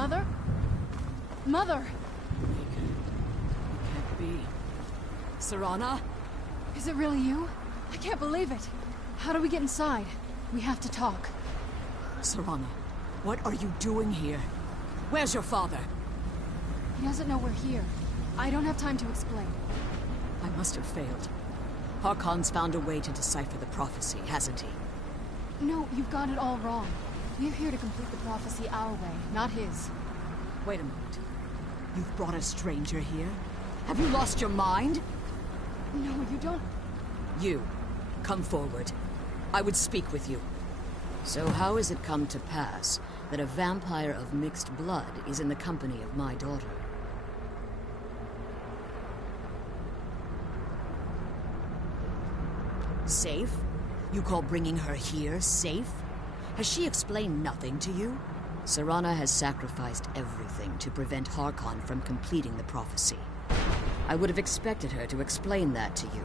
Mother? Mother! It can't be. Serana? Is it really you? I can't believe it. How do we get inside? We have to talk. Serana, what are you doing here? Where's your father? He doesn't know we're here. I don't have time to explain. I must have failed. Harkon's found a way to decipher the prophecy, hasn't he? No, you've got it all wrong. We're here to complete the prophecy our way, not his. Wait a moment. You've brought a stranger here? Have you lost your mind? No, you don't... You, come forward. I would speak with you. So how has it come to pass that a vampire of mixed blood is in the company of my daughter? Safe? You call bringing her here safe? Has she explained nothing to you? Serana has sacrificed everything to prevent Harkon from completing the prophecy. I would have expected her to explain that to you.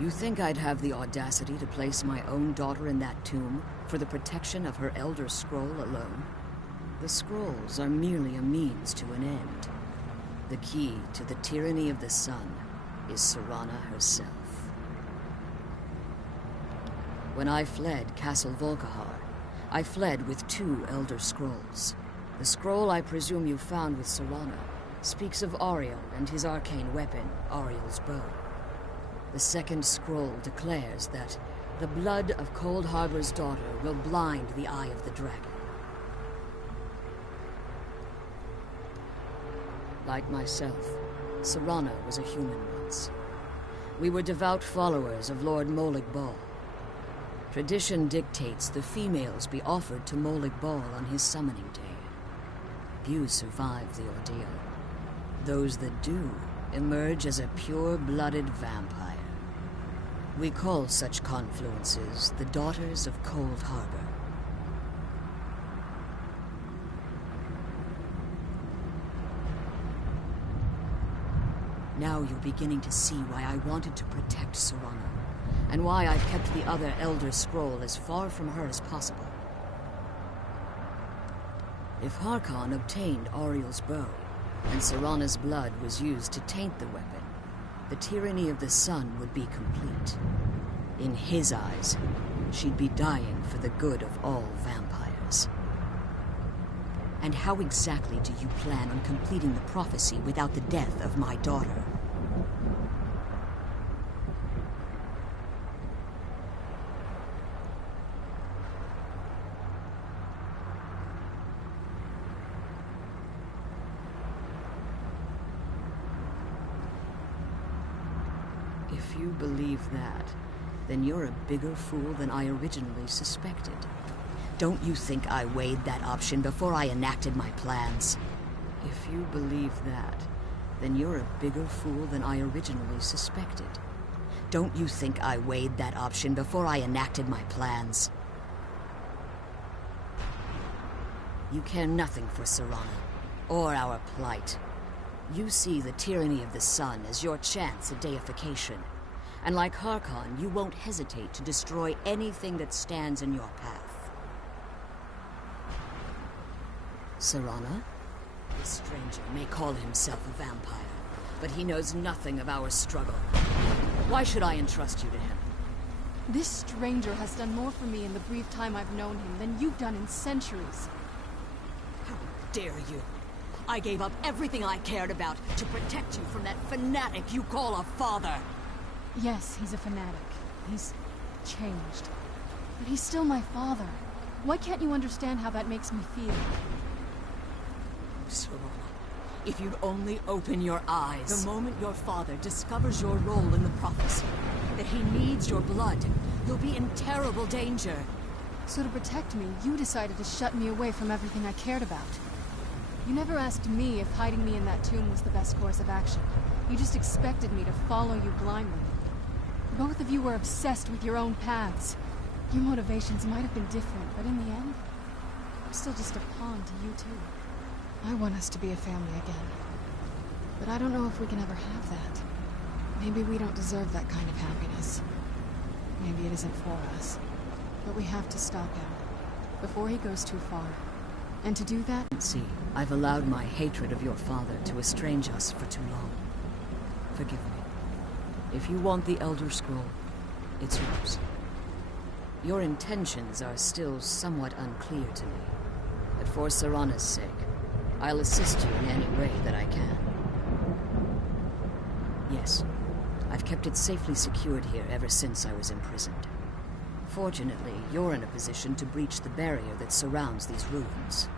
You think I'd have the audacity to place my own daughter in that tomb for the protection of her Elder Scroll alone? The scrolls are merely a means to an end. The key to the tyranny of the sun is Serana herself. When I fled Castle Volkihar, I fled with 2 Elder Scrolls. The scroll I presume you found with Serana speaks of Ariel and his arcane weapon, Ariel's bow. The second scroll declares that the blood of Cold Harbor's daughter will blind the eye of the dragon. Like myself, Serana was a human once. We were devout followers of Lord Molig Bal. Tradition dictates the females be offered to Molig Bal on his summoning day. Few survive the ordeal. Those that do emerge as a pure-blooded vampire. We call such confluences the Daughters of Cold Harbor. Now you're beginning to see why I wanted to protect Serana, and why I've kept the other Elder Scroll as far from her as possible. If Harkon obtained Ariel's bow, and Serana's blood was used to taint the weapon, the tyranny of the sun would be complete. In his eyes, she'd be dying for the good of all vampires. And how exactly do you plan on completing the prophecy without the death of my daughter? If you believe that, then you're a bigger fool than I originally suspected. Don't you think I weighed that option before I enacted my plans? If you believe that, then you're a bigger fool than I originally suspected. Don't you think I weighed that option before I enacted my plans? You care nothing for Serana, or our plight. You see the tyranny of the sun as your chance at deification. And like Harkon, you won't hesitate to destroy anything that stands in your path. Serana? This stranger may call himself a vampire, but he knows nothing of our struggle. Why should I entrust you to him? This stranger has done more for me in the brief time I've known him than you've done in centuries. How dare you! I gave up everything I cared about to protect you from that fanatic you call a father! Yes, he's a fanatic. He's changed. But he's still my father. Why can't you understand how that makes me feel? Serana, if you'd only open your eyes. The moment your father discovers your role in the prophecy, that he needs your blood, you'll be in terrible danger. So to protect me, you decided to shut me away from everything I cared about. You never asked me if hiding me in that tomb was the best course of action. You just expected me to follow you blindly. Both of you were obsessed with your own paths. Your motivations might have been different, but in the end, I'm still just a pawn to you two. I want us to be a family again. But I don't know if we can ever have that. Maybe we don't deserve that kind of happiness. Maybe it isn't for us. But we have to stop him. before he goes too far. And to do that... See, I've allowed my hatred of your father to estrange us for too long. Forgive me. If you want the Elder Scroll, it's yours. Your intentions are still somewhat unclear to me, but for Serana's sake, I'll assist you in any way that I can. Yes, I've kept it safely secured here ever since I was imprisoned. Fortunately, you're in a position to breach the barrier that surrounds these ruins.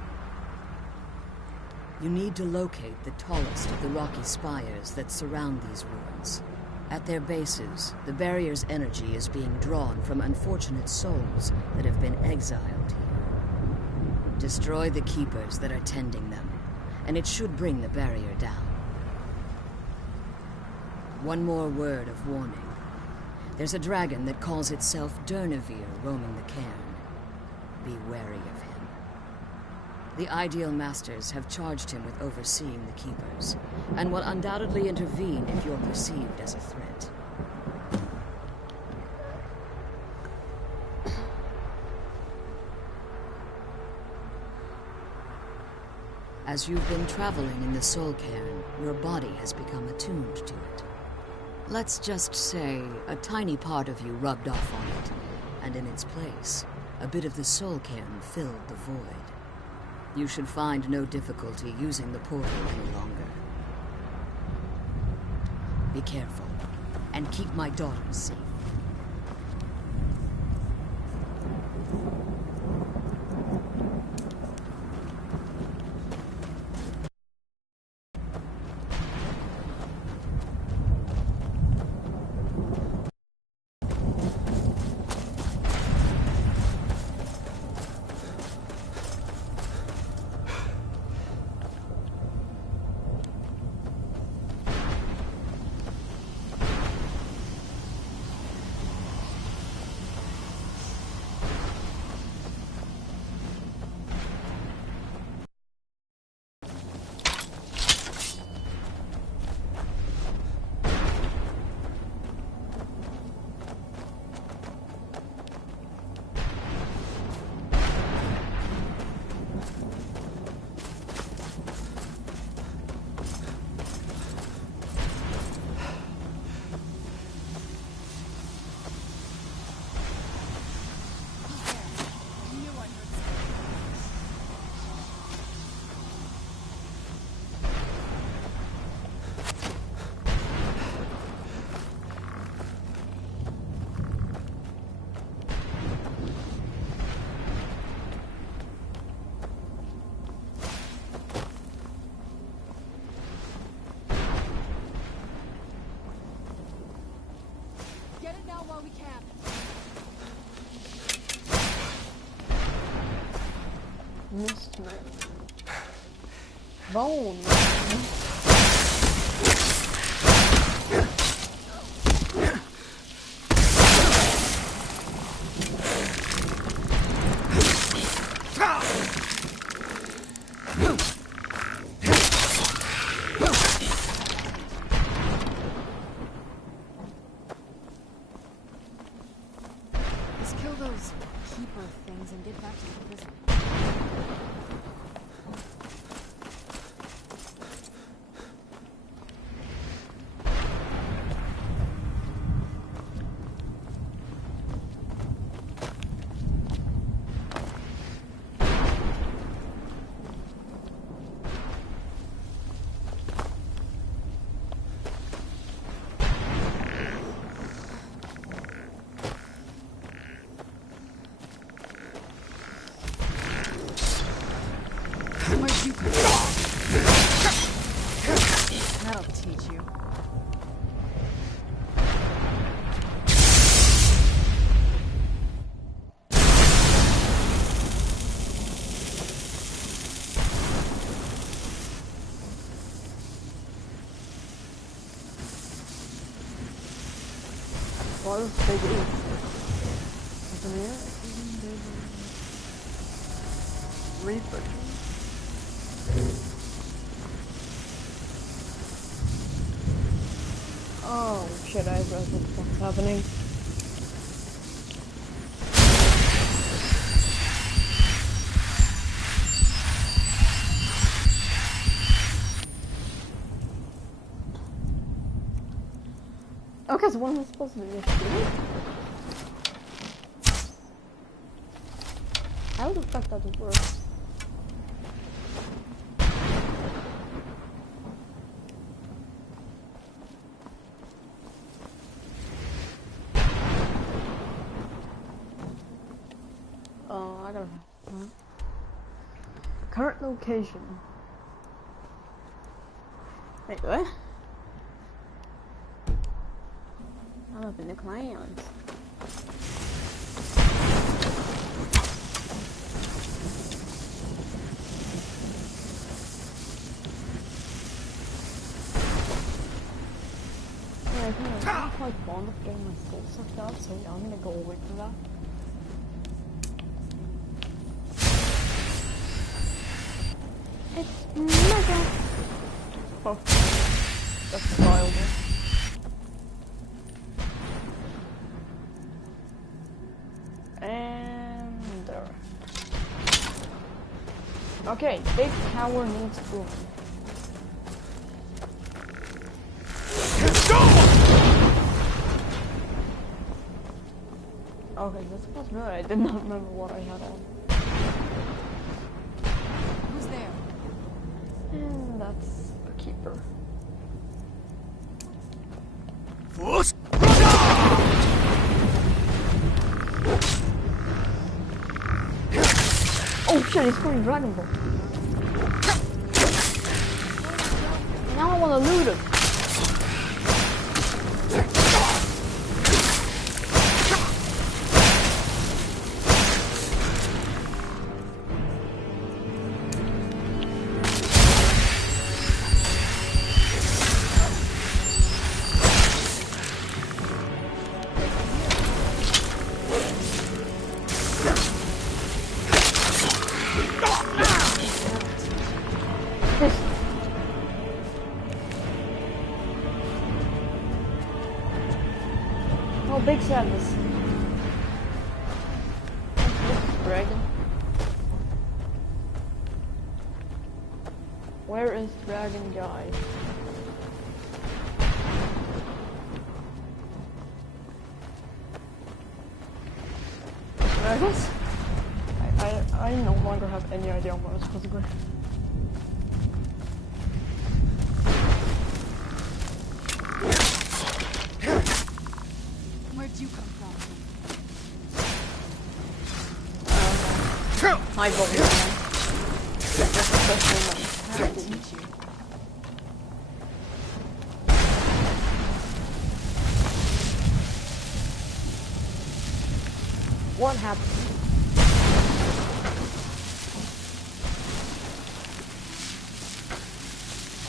You need to locate the tallest of the rocky spires that surround these ruins. At their bases, the barrier's energy is being drawn from unfortunate souls that have been exiled here. Destroy the keepers that are tending them, and it should bring the barrier down. One more word of warning. There's a dragon that calls itself Durnevere roaming the cairn. Be wary of him. The Ideal Masters have charged him with overseeing the Keepers, and will undoubtedly intervene if you're perceived as a threat. As you've been traveling in the Soul Cairn, your body has become attuned to it. Let's just say a tiny part of you rubbed off on it, and in its place, a bit of the Soul Cairn filled the void. You should find no difficulty using the portal any longer. Be careful, and keep my daughter safe. While we can. Missed me. Bone. Kill those keeper things and get back to the prison. That'll teach you. What is big E? Isn't it? Reaper. Oh shit, I realized what the fuck's happening. Okay, so what am I supposed to do? Just shoot it? How the fuck does it work? I gotta... Current location. Wait, what? I'm up in the clouds. Yeah, I'm quite fond of getting my soul sucked out, so yeah, I'm gonna go away from that. It's mega. Oh, that's wild. And there. Okay, big tower needs boom. Okay, this was good. I did not remember what I had on. Who's there? And that's the keeper. Oh shit, he's going Dragon Ball. Now I want to loot him. Big sadness. Dragon. Where is Dragon Guy? Dragons? I no longer have any idea where I'm supposed to go. Where'd you come from? My vote. Nice to meet you. What happened?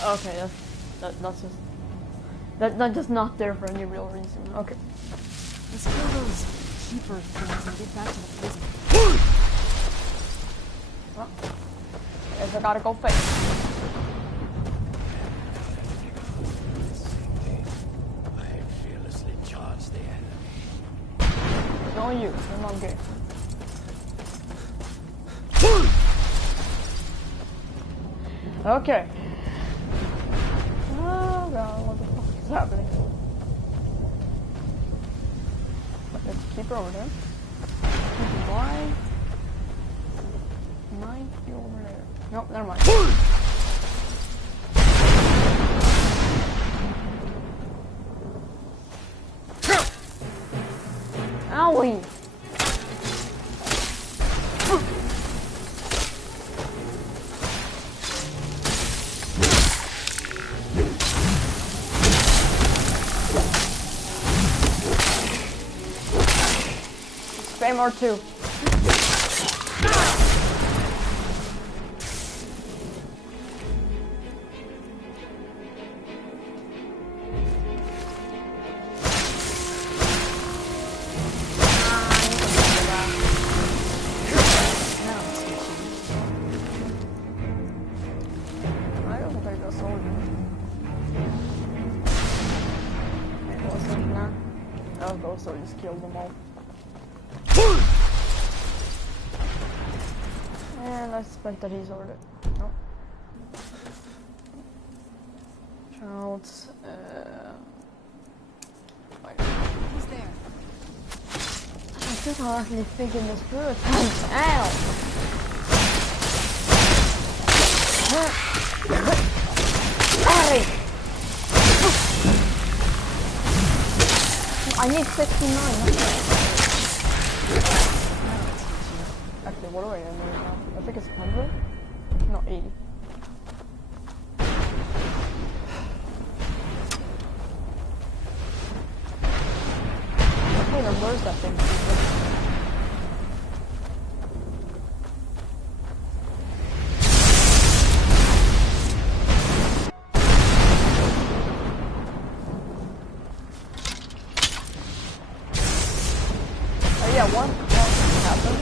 Okay, that's just that's just not there for any real reason. Okay. Let's kill those keeper things and get back to the prison. Well, guess I gotta go face. I fearlessly charge the enemy. No, you're not gay. Okay. Oh god, what the fuck is happening? Let's keep her over there. Why might be over there? Nope, never mind. Owie! Spam R2. So I just killed them all. And I suspect that he's ordered. Nope. Shouts. just actually thinking this through. Ow! Hey! I need 69. Actually, what do I need now? I think it's 100? Not 80. Hey, now where's that thing? Oh yeah, one happened.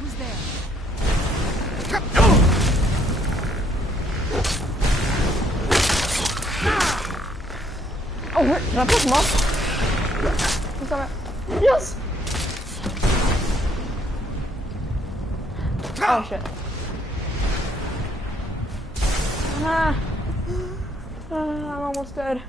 Who's there? Oh, wait, did I pick him up? Is that right? Yes! Oh shit. I'm almost dead.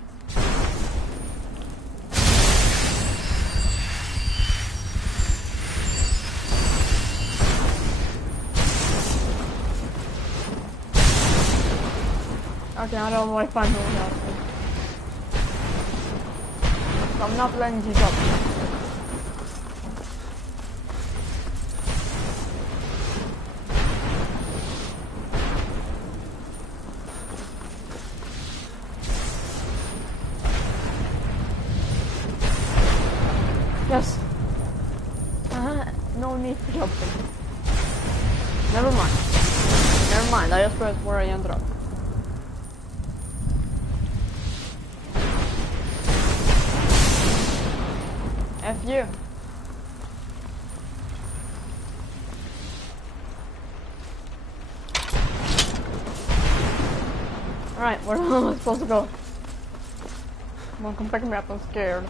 Okay, I don't know what I find going out. I'm not letting you up. Yes. No need for jumping. Never mind. Never mind, I just read where I ended up. F you. Alright, where am I supposed to go? Come on, come pick me up, I'm scared.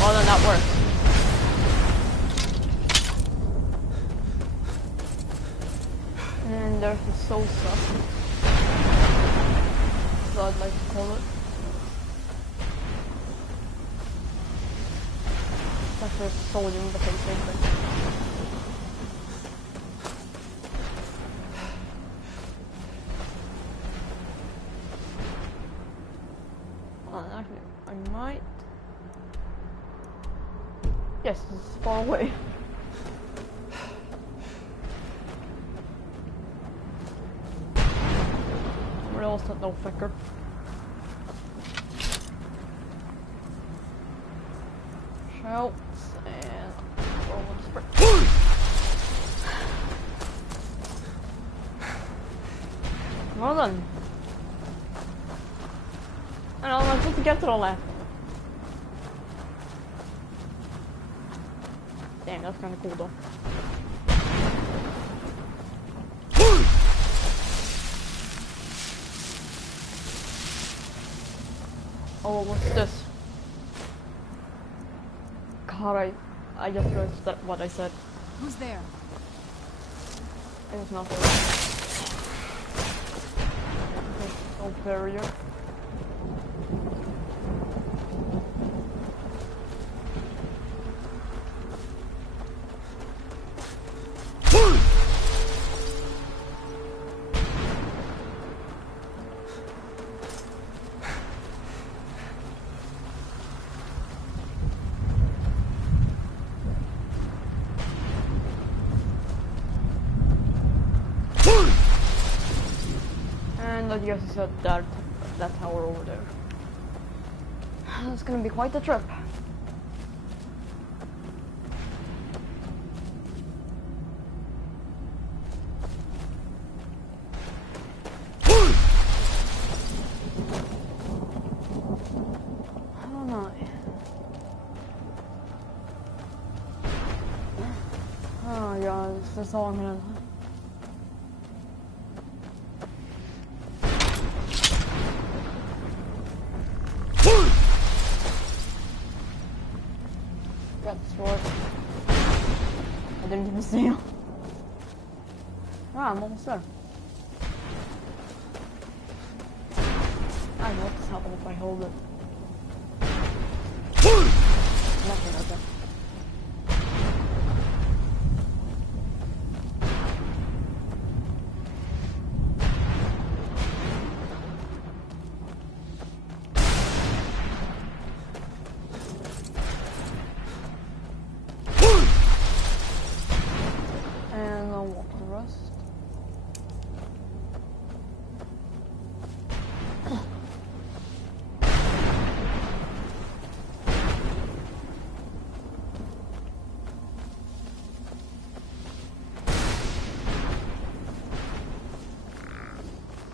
Well, then that works. And there's the soul stuff. So I'd like to call it. It's actually a soldier with the face thing. Well, actually, I might. Yes, it's far away. Else that no thicker. Shouts and rolling sprint. Well done. I don't know, I'm supposed to get to the left. Damn, that's kinda cool though. Oh, what's this? God, I just realized that what I said. Who's there? It was not there. No barrier. I guess it's at that tower over there. It's gonna be quite a trip. I don't know. Oh god, that's all I'm gonna. into the seal. Ah, I'm almost there. I know what's happening if I hold it. Nothing, okay. And I'll walk the rest.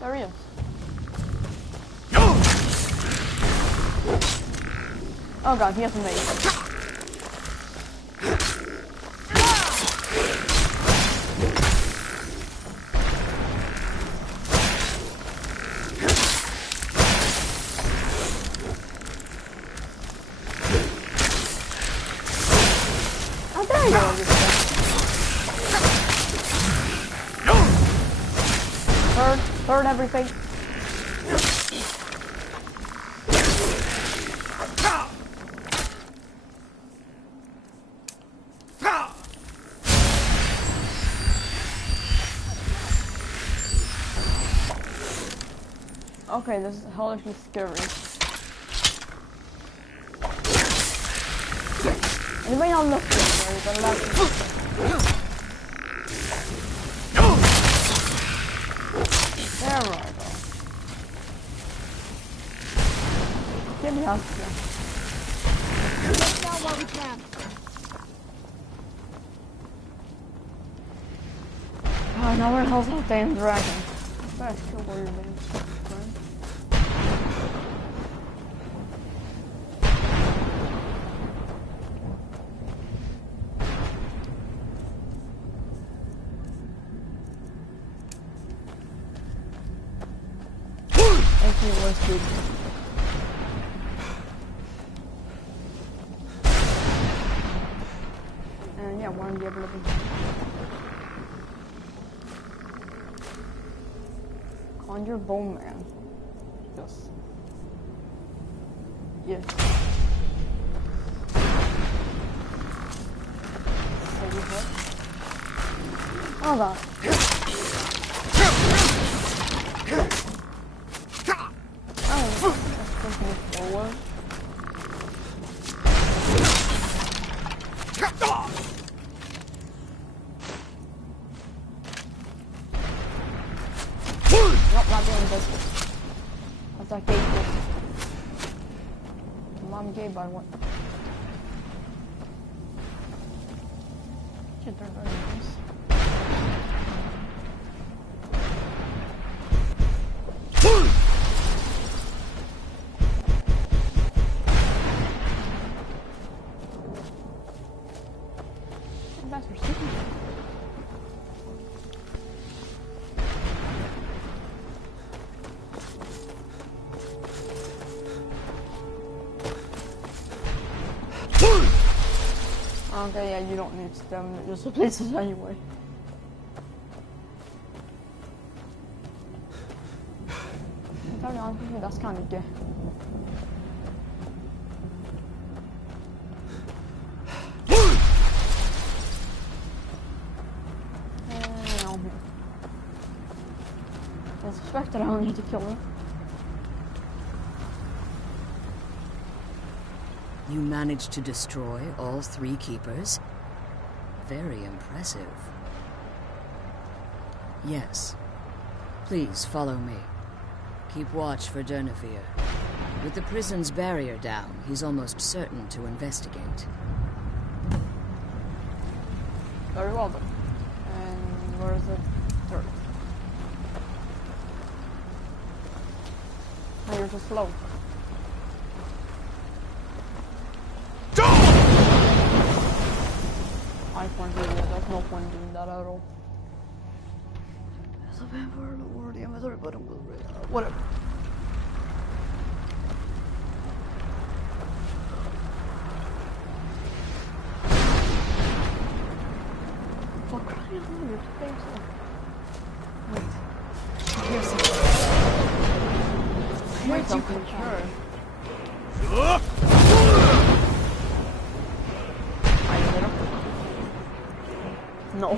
There he is. Oh god, he has a mace. Oh, there you go. Third everything. Okay, this is hellishly scary. It may not look this scary, but there we go. Give me help here. Get down while we can. Oh, now where the hell's that damn dragon? Let's kill all your damn stuff, friend. Actually, it was good. And yeah, one be able to be. Conjure Bone Man. Yes. Yes. Oh god. Oh, let's continue forward. Nope, not doing this. That's like gay. I'm gay by what? Shit, they're very nice. Bastard sneaky. Okay, yeah, you don't need them, it just replaces anyway. I'm telling you, honestly, that's kind of gay. I suspect that I don't need to kill her. You managed to destroy all 3 keepers? Very impressive. Yes. Please follow me. Keep watch for Durnevere. With the prison's barrier down, he's almost certain to investigate. Very well then. And where is the third? Oh, you're too slow. I can't do that. There's no point doing that at all. There's a vampire over the inventory, but whatever. Wait. I hear something. Where'd you come from? No.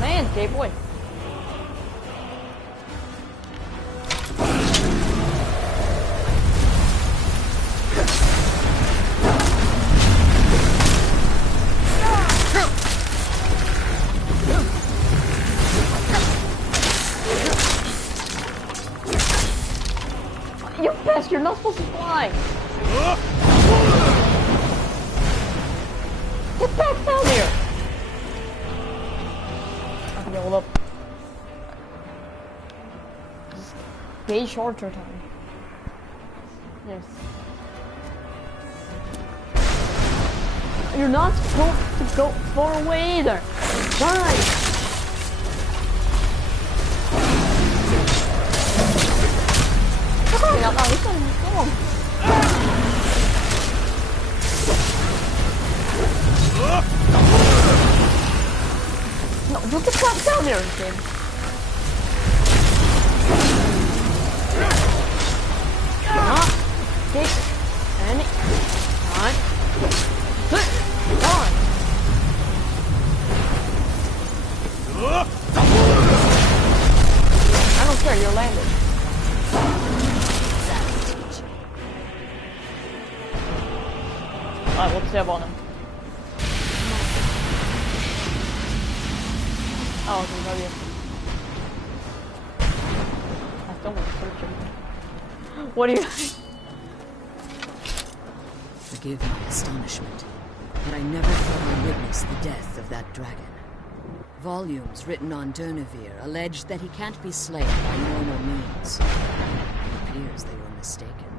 Man, gay boy. You bastard, you're not supposed to fly! Get back down here! Okay, hold up. Way shorter time. Yes. You're not supposed to go far away either! Why? Oj, jag har aldrig kommit ifrån. No, you get back down there, kid. Not take any time. Gone. I don't care, you're landed. Alright, what's the on him? Oh, okay, no, yeah. I don't want to search him. What do you... Forgive my astonishment, but I never thought I'd witness the death of that dragon. Volumes written on Durnevere allege that he can't be slain by normal means. It appears they were mistaken.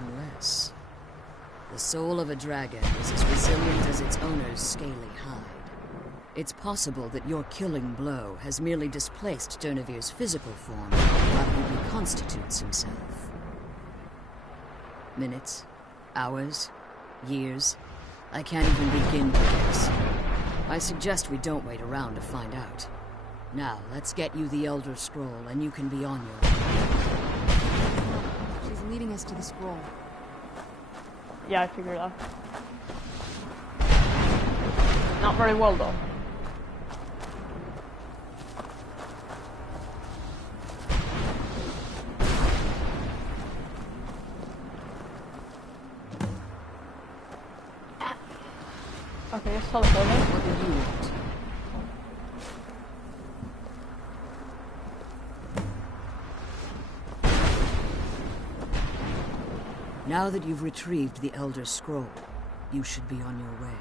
Unless... the soul of a dragon is as resilient as its owner's scaly hide. It's possible that your killing blow has merely displaced Durnevere's physical form while he reconstitutes himself. Minutes, hours, years, I can't even begin to guess. I suggest we don't wait around to find out. Now, let's get you the Elder Scroll and you can be on your way. She's leading us to the scroll. Yeah, I figured out. Not very well, though. Okay, let's teleport him. What do you want? Now that you've retrieved the Elder Scroll, you should be on your way.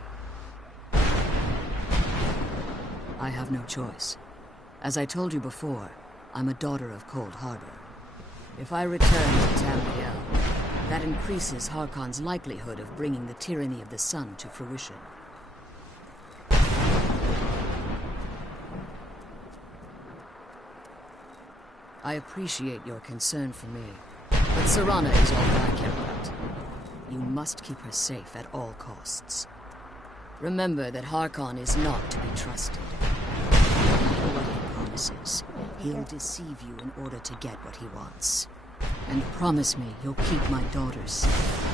I have no choice. As I told you before, I'm a daughter of Cold Harbor. If I return to Tamriel, that increases Harkon's likelihood of bringing the tyranny of the sun to fruition. I appreciate your concern for me, but Serana is all that I care about. You must keep her safe at all costs. Remember that Harkon is not to be trusted. No matter what he promises, he'll deceive you in order to get what he wants. And promise me you'll keep my daughter safe.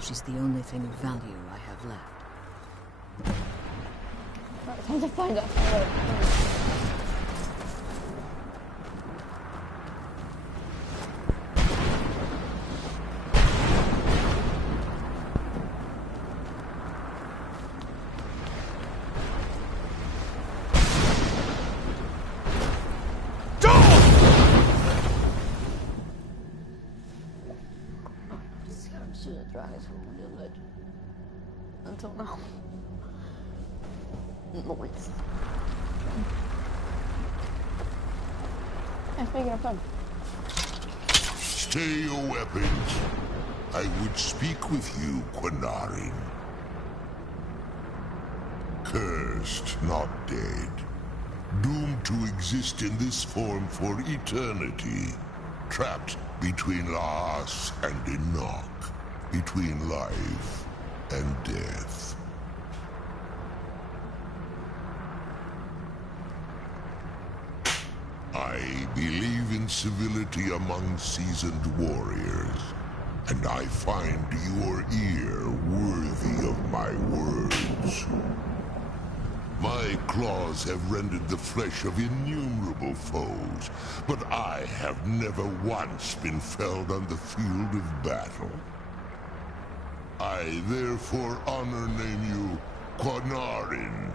She's the only thing of value I have left. Time to find out. Until now. Noise. Yeah, speaking of fun. Stay your weapons. I would speak with you, Quinarin. Cursed, not dead. Doomed to exist in this form for eternity. Trapped between Laas and Enoch. Between life and death. I believe in civility among seasoned warriors, and I find your ear worthy of my words. My claws have rended the flesh of innumerable foes, but I have never once been felled on the field of battle. I therefore honor name you Quanarin,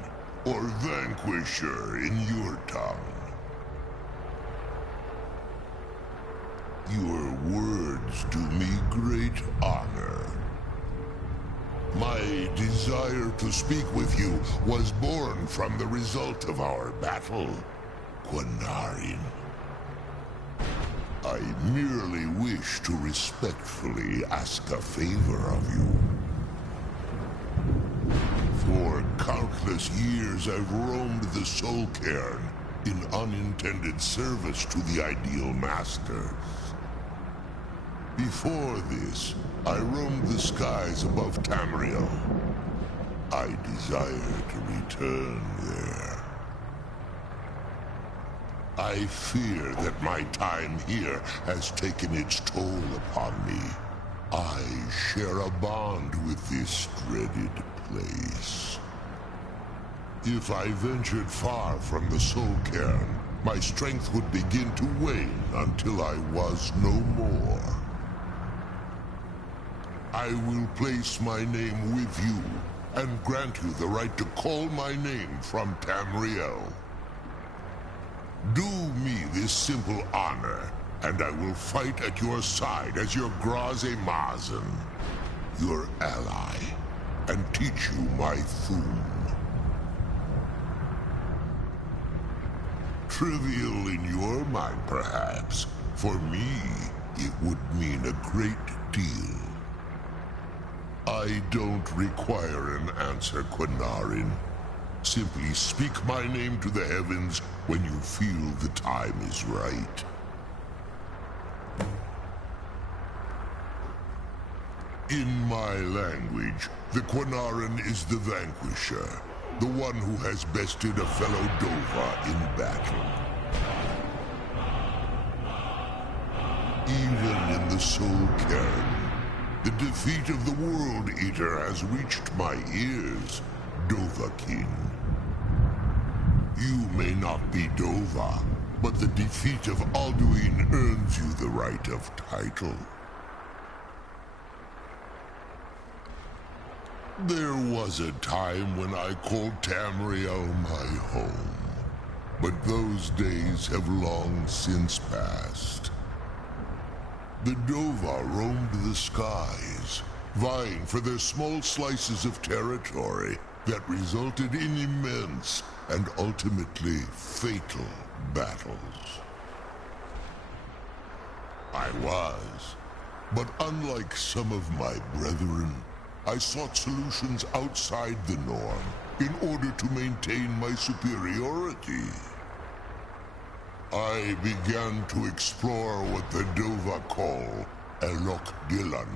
or Vanquisher in your tongue. Your words do me great honor. My desire to speak with you was born from the result of our battle, Quanarin. I merely wish to respectfully ask a favor of you. For countless years I've roamed the Soul Cairn in unintended service to the Ideal Masters. Before this, I roamed the skies above Tamriel. I desire to return there. I fear that my time here has taken its toll upon me. I share a bond with this dreaded place. If I ventured far from the Soul Cairn, my strength would begin to wane until I was no more. I will place my name with you, and grant you the right to call my name from Tamriel. Do me this simple honor, and I will fight at your side as your Graze Mazen, your ally, and teach you my Thum. Trivial in your mind, perhaps. For me, it would mean a great deal. I don't require an answer, Quanarin. Simply speak my name to the heavens when you feel the time is right. In my language, the Quanarin is the Vanquisher, the one who has bested a fellow Dova in battle. Even in the Soul Cairn, the defeat of the World Eater has reached my ears, Dovahkiin. You may not be Dova, but the defeat of Alduin earns you the right of title. There was a time when I called Tamriel my home, but those days have long since passed. The Dova roamed the skies, vying for their small slices of territory that resulted in immense and ultimately fatal battles. I was, but unlike some of my brethren, I sought solutions outside the norm in order to maintain my superiority. I began to explore what the Dova call Elok Gilan,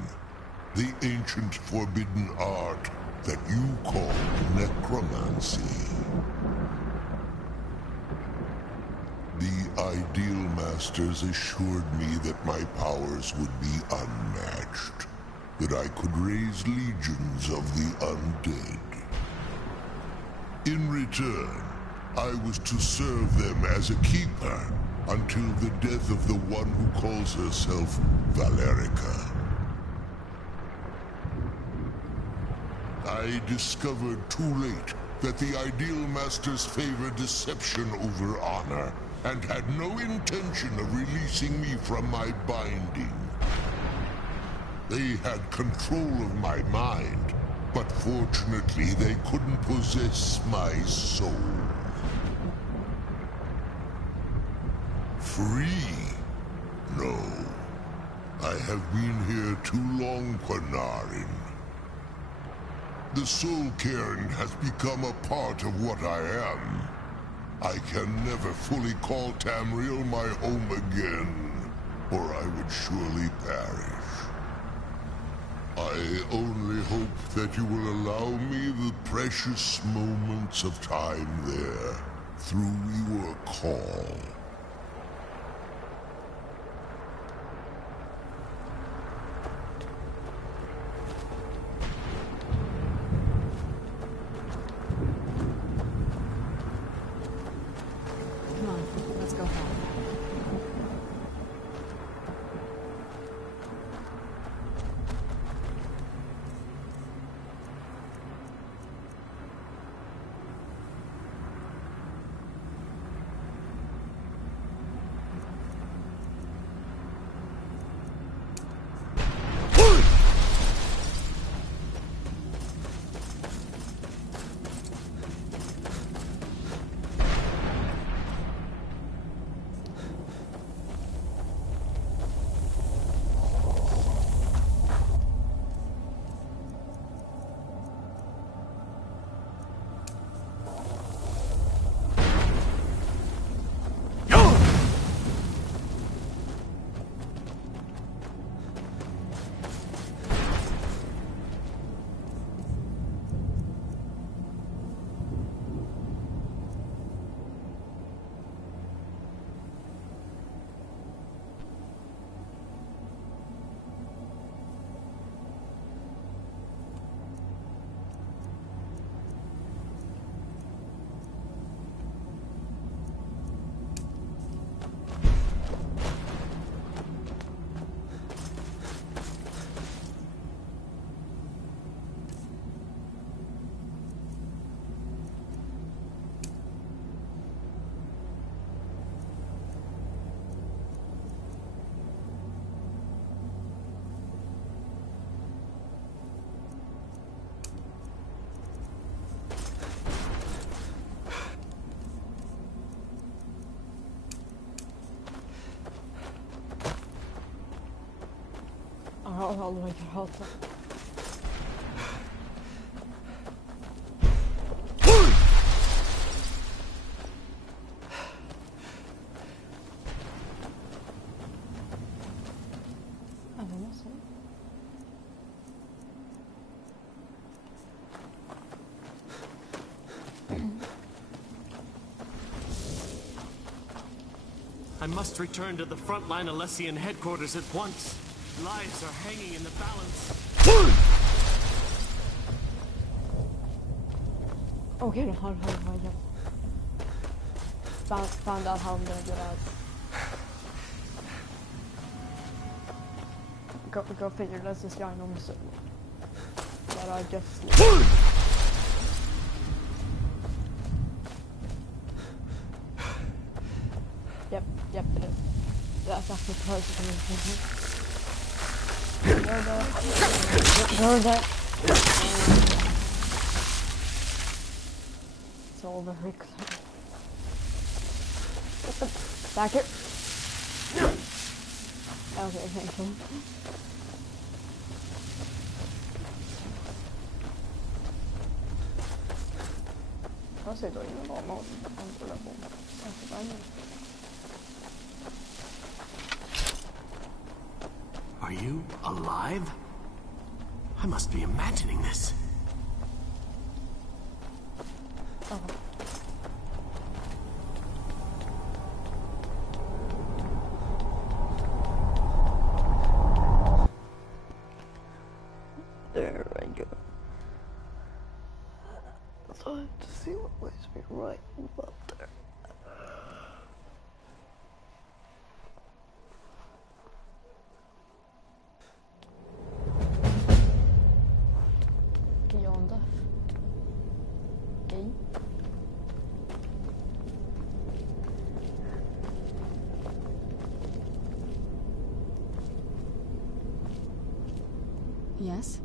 the ancient forbidden art that you call necromancy. The Ideal Masters assured me that my powers would be unmatched, that I could raise legions of the undead. In return, I was to serve them as a keeper until the death of the one who calls herself Valerica. I discovered too late that the Ideal Masters favor deception over honor, and had no intention of releasing me from my binding. They had control of my mind, but fortunately they couldn't possess my soul. Free? No. I have been here too long, Quanarin. The soul cairn has become a part of what I am. I can never fully call Tamriel my home again, or I would surely perish. I only hope that you will allow me the precious moments of time there, through your call. Come on, let's go home. All the way to Halta. I must return to the frontline Alessian headquarters at once. Lives are hanging in the balance. Okay, hold. Found out how I'm gonna get out. Go figure, that's this guy on the server. But I just... Yep, it is. That's actually perfect. It's all very clear. Back here. Okay, thank you. Jag ser då ingen bra mat. Are you alive? I must be imagining this. Oh. There I go. Time to see what waits me right up there. Beyond game. Yes?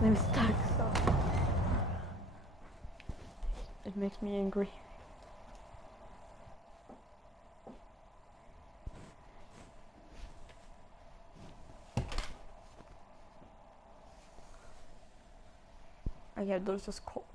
His name is Tax. It makes me angry. I get those just cold.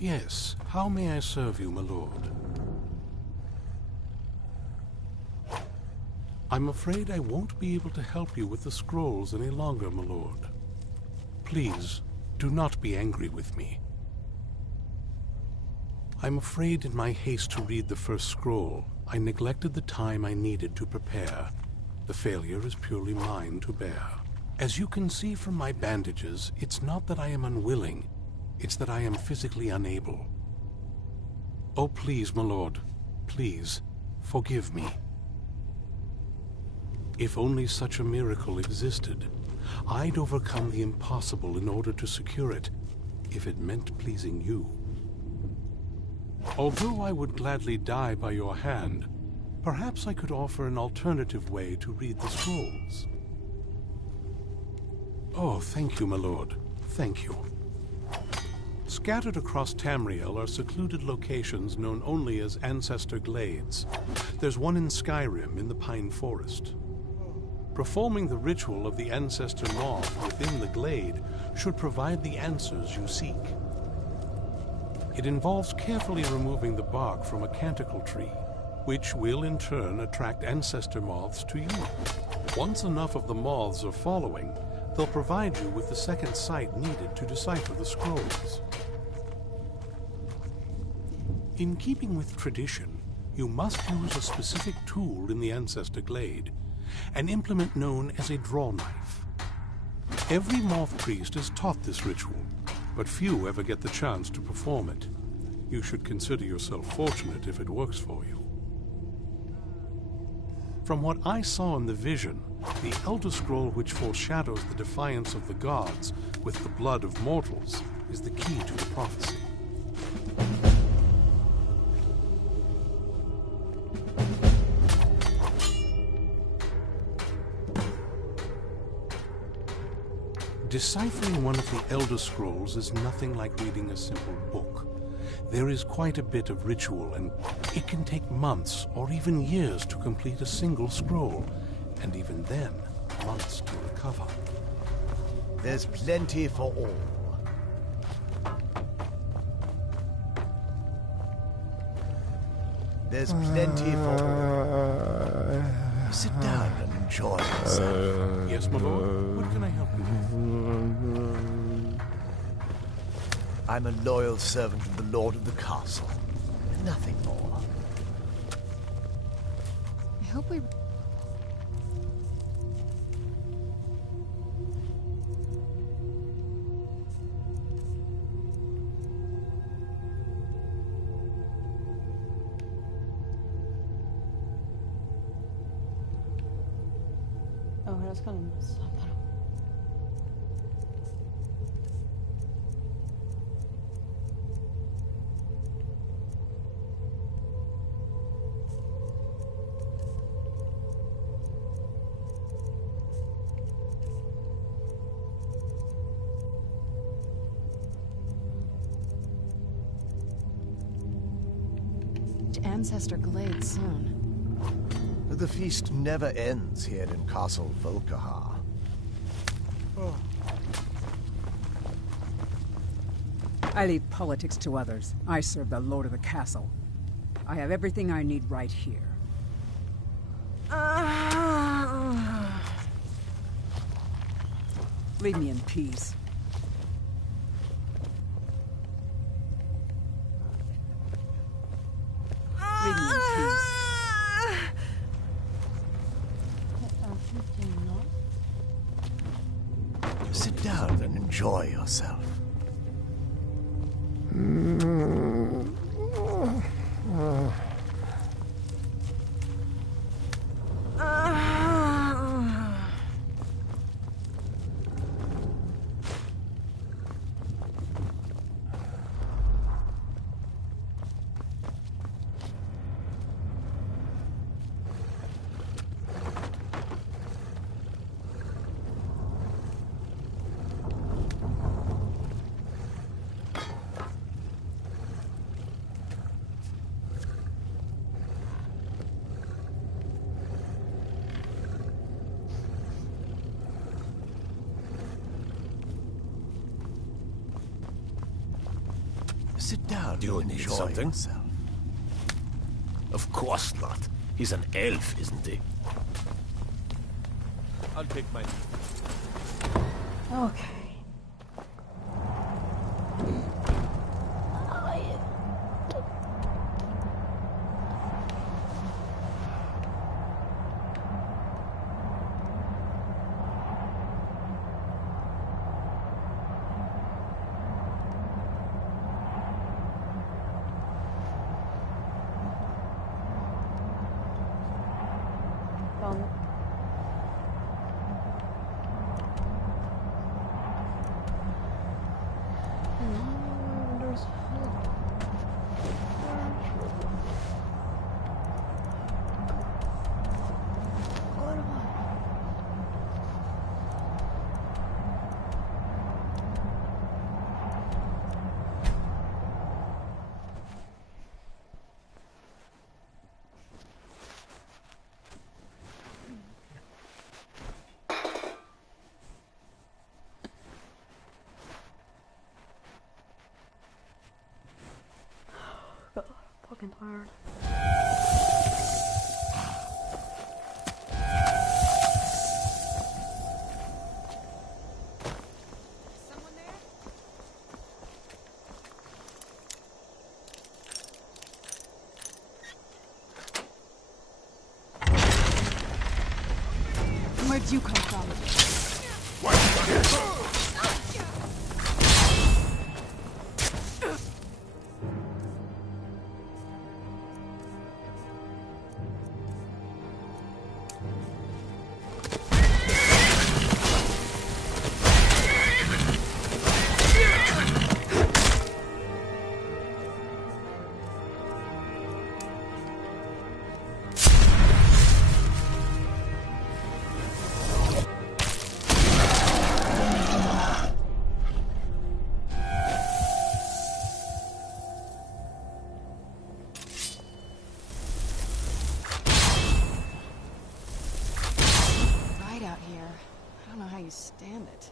Yes, how may I serve you, my lord? I'm afraid I won't be able to help you with the scrolls any longer, my lord. Please, do not be angry with me. I'm afraid in my haste to read the first scroll, I neglected the time I needed to prepare. The failure is purely mine to bear. As you can see from my bandages, it's not that I am unwilling, it's that I am physically unable. Oh, please, my lord, please, forgive me. If only such a miracle existed, I'd overcome the impossible in order to secure it, if it meant pleasing you. Although I would gladly die by your hand, perhaps I could offer an alternative way to read the scrolls. Oh, thank you, my lord. Thank you. Scattered across Tamriel are secluded locations known only as Ancestor Glades. There's one in Skyrim in the Pine Forest. Performing the ritual of the Ancestor Moth within the glade should provide the answers you seek. It involves carefully removing the bark from a canticle tree, which will in turn attract ancestor moths to you. Once enough of the moths are following, they'll provide you with the second sight needed to decipher the scrolls. In keeping with tradition, you must use a specific tool in the Ancestor Glade, an implement known as a draw knife. Every moth priest is taught this ritual, but few ever get the chance to perform it. You should consider yourself fortunate if it works for you. From what I saw in the vision, the Elder Scroll which foreshadows the defiance of the gods with the blood of mortals is the key to the prophecy. Deciphering one of the Elder Scrolls is nothing like reading a simple book. There is quite a bit of ritual, and it can take months or even years to complete a single scroll, and even then, months to recover. There's plenty for all. There's plenty for all. Sit down and enjoy yourself. Yes, my lord? What can I help you with? I'm a loyal servant of the Lord of the Castle. Nothing more. I hope we... Oh, that's kind of something. Ancestor Glade soon. The feast never ends here in Castle Volkihar. I leave politics to others. I serve the Lord of the Castle. I have everything I need right here. Leave me in peace. Leave me in peace. Sit down and enjoy yourself. Sit down Do you and need enjoy something? yourself. Of course not. He's an elf, isn't he? I'll take my... Okay. Done. Fucking tired. Someone there? Where'd you come from? Out here. I don't know how you stand it.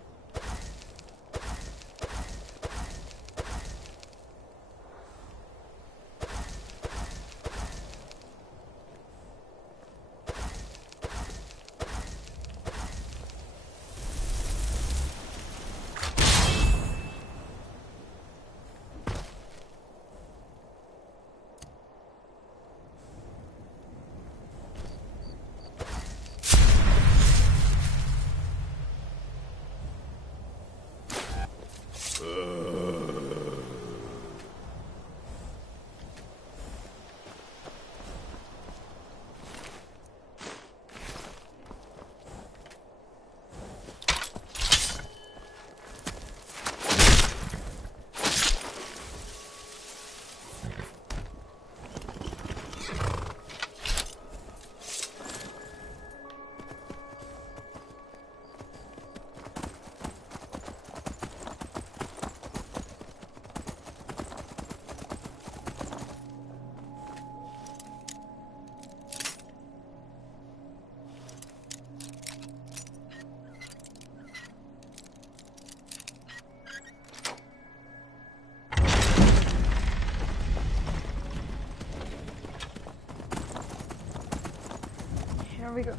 Here we go.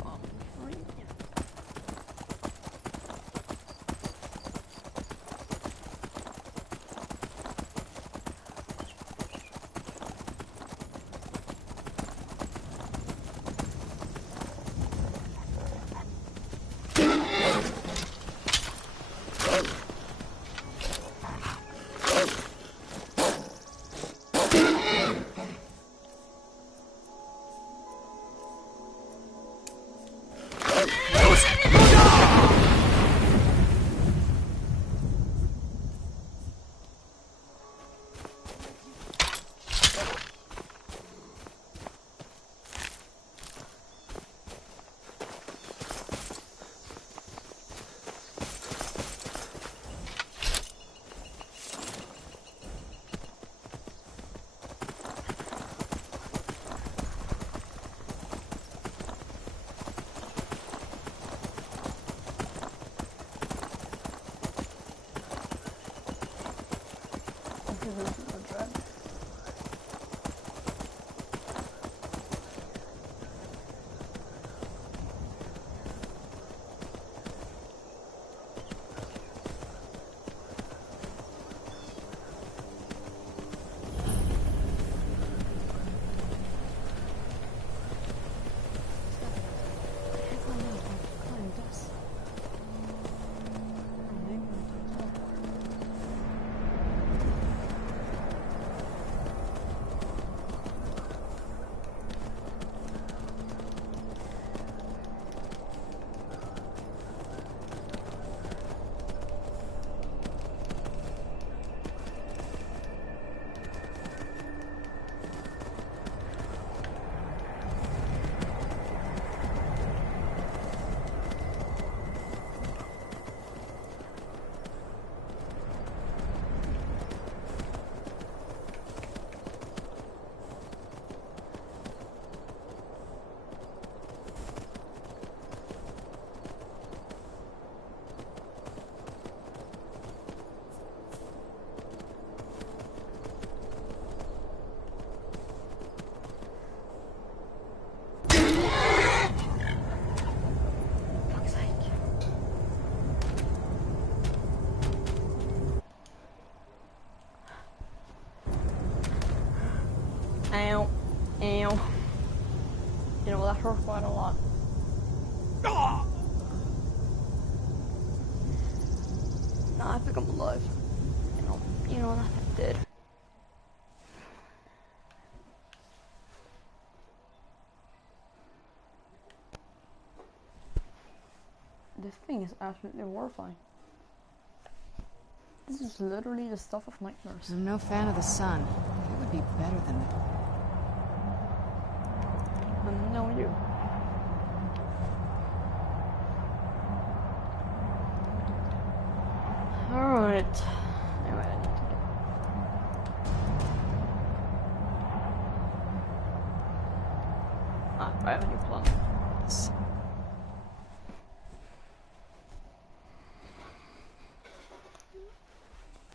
Ow. You know, that hurt quite a lot. Nah, I think I'm alive. You know, nothing did. This thing is absolutely horrifying. This is literally the stuff of nightmares. I'm no fan of the sun. It would be better than the... No, you. Alright. Anyway, I need to get... I have a new plan.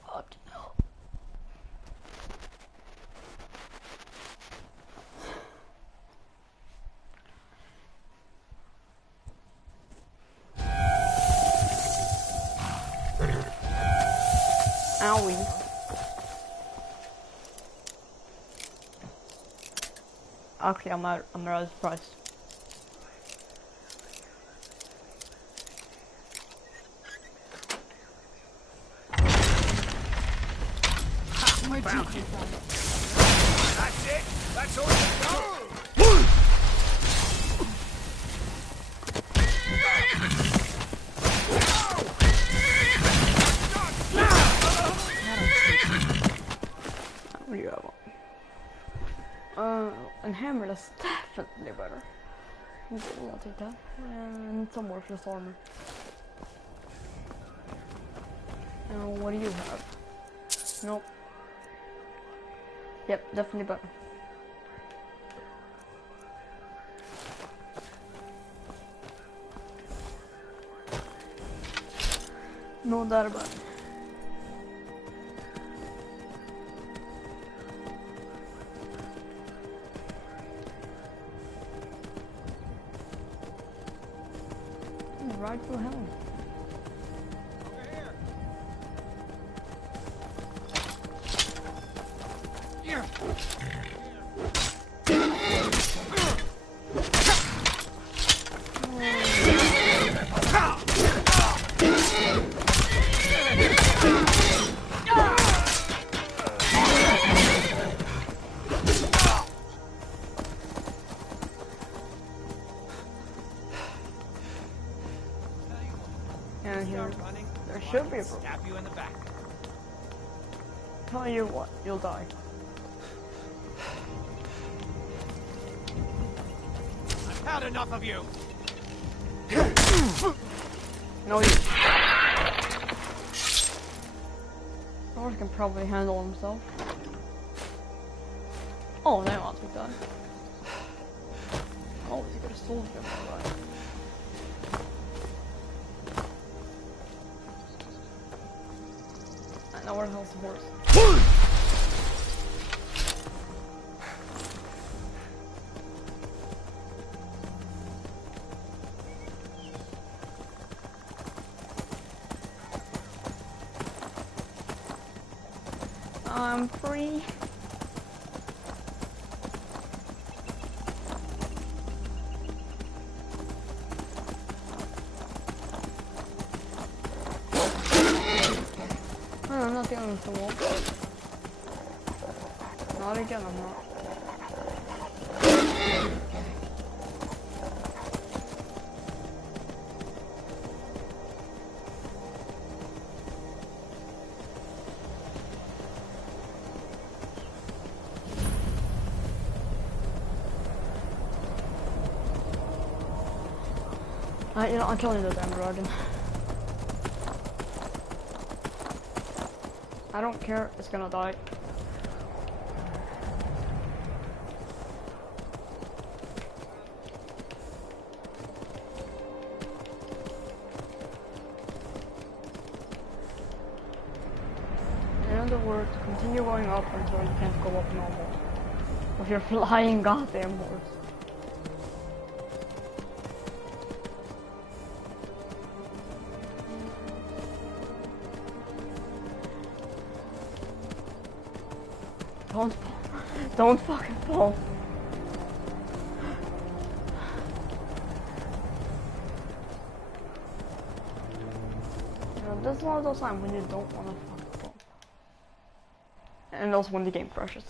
Fucking hell. Owie. Actually, I'm rather surprised. Found you. That's it. That's all you got. What do you have on? And hammer, that's definitely better. Okay, I'll take that. And some worthless armor. Now, what do you have? Nope. Yep, definitely better. No doubt about it. Right to hell. Here. And here, there should be a problem. Stab you in the back. Tell you what, you'll die. I've had enough of you. No, you. Lord can probably handle himself. Oh, now I'll take that. Oh, he got a soldier, alright. Now where the hell's the horse? I'm free. I'm not dealing with the wall. Not again, I'm not. You know, I'm killing the damn dragon. I don't care, it's gonna die. In other words, continue going up until you can't go up no more. With your flying goddamn horse. Don't fucking fall. know, there's a lot of those times when you don't want to fuck them. And also when the game crashes.